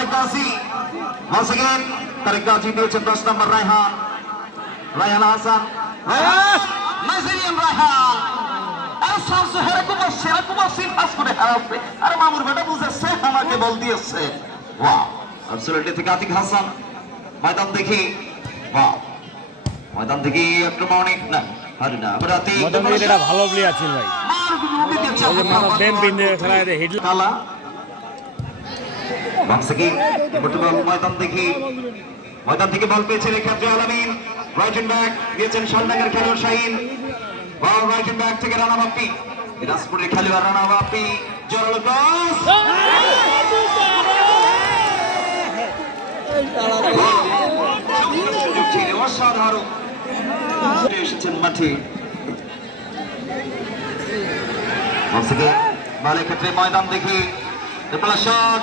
Tarique Gazi once again Tarique Gazi দিয়েছেন 10 নম্বর Raihan Hasan Nigerian Raihan আর Shamsu হেরাকুম scene pass করে হারাবে আর মামুর বেটা বুঝেছে আমাকে বল দিয়েছে ওয়াও অ্যাবসলিউটলি থেকে আতিক হাসান ময়দান দেখি ওয়াও ময়দান থেকে আক্রমণে না আরে না আতি ময়দান থেকে এটা ভালো প্লেয়ার ছিল ভাই ওই যে মাথা বেন বিন্দে খেলায় হেড কালা once again ফুটবল ময়দান থেকে বল পেয়েছেন এক্ষেত্রে আলামিন রাইট ব্যাক দিয়েছেন শালডাঙ্গার খেলোয়াড় শাহিন বল রাইট ব্যাক থেকে রানা বাপ্পি দিনাজপুরের খেলোয়াড় রানা বাপ্পি জোরালো ক্রস সুযোগ ছিল অসাধারণ এসেছেন মাঠে once again বলের ক্ষেত্রে ময়দান দেখি The shot.